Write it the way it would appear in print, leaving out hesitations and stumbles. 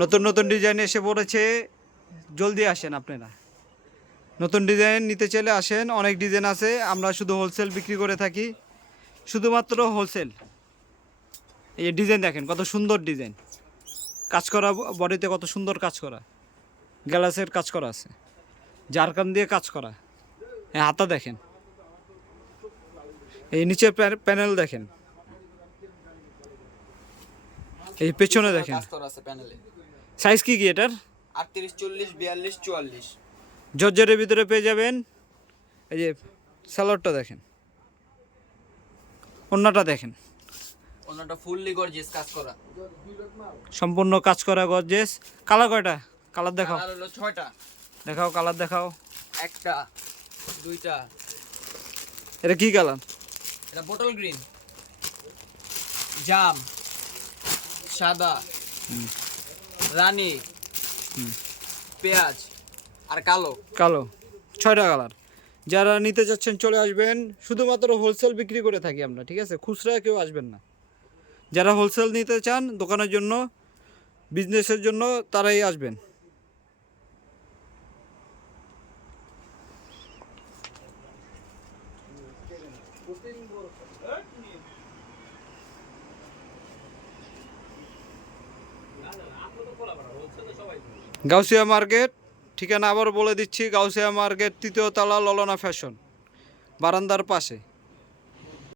নতুন নতুন ডিজাইন এসে পড়েছে, জলদি আসেন আপনারা। নতুন ডিজাইন নিতে চাইলে আসেন, অনেক ডিজাইন আছে। আমরা শুধু হোলসেল বিক্রি করে থাকি, শুধুমাত্র হোলসেল। এই যে ডিজাইন দেখেন, কত সুন্দর ডিজাইন, কাজ করা বডিতে কত সুন্দর কাজ করা, গ্লাসের কাজ করা আছে, জারকান দিয়ে কাজ করা। এই হাতা দেখেন, এই নিচের প্যানেল দেখেন, এই পেছনে দেখেন। সাইজ কি কি এটার? 38, 40, 42, 44। জর্জেটের ভিতরে পেয়ে যাবেন। এই যে সালোয়ারটা দেখেন, ওন্নাটা দেখেন, ওনাটা ফুললি গর্জিয়াস কাজ করা, সম্পূর্ণ কাজ করা গর্জিয়াস। কালার কয়টা? কালার দেখাও, কালার হলো 6টা। দেখাও কালার দেখাও। একটা, দুইটা। এটা কি কালার? এটা বোতল গ্রিন, জাম, সাদা, রানী, পেঁয়াজ আর কালো। কালো, 6টা কালার। যারা নিতে চাচ্ছেন চলে আসবেন, শুধুমাত্র হোলসেল বিক্রি করে থাকি আমরা, ঠিক আছে? খুচরা কেউ আসবেন না। যারা হোলসেল নিতে চান দোকানের জন্য, বিজনেসের জন্য, তারাই আসবেন। গাউসিয়া মার্কেট, ঠিকানা আবার বলে দিচ্ছি, গাউসিয়া মার্কেট 3য় তলা, ললনা ফ্যাশন, বারান্দার পাশে।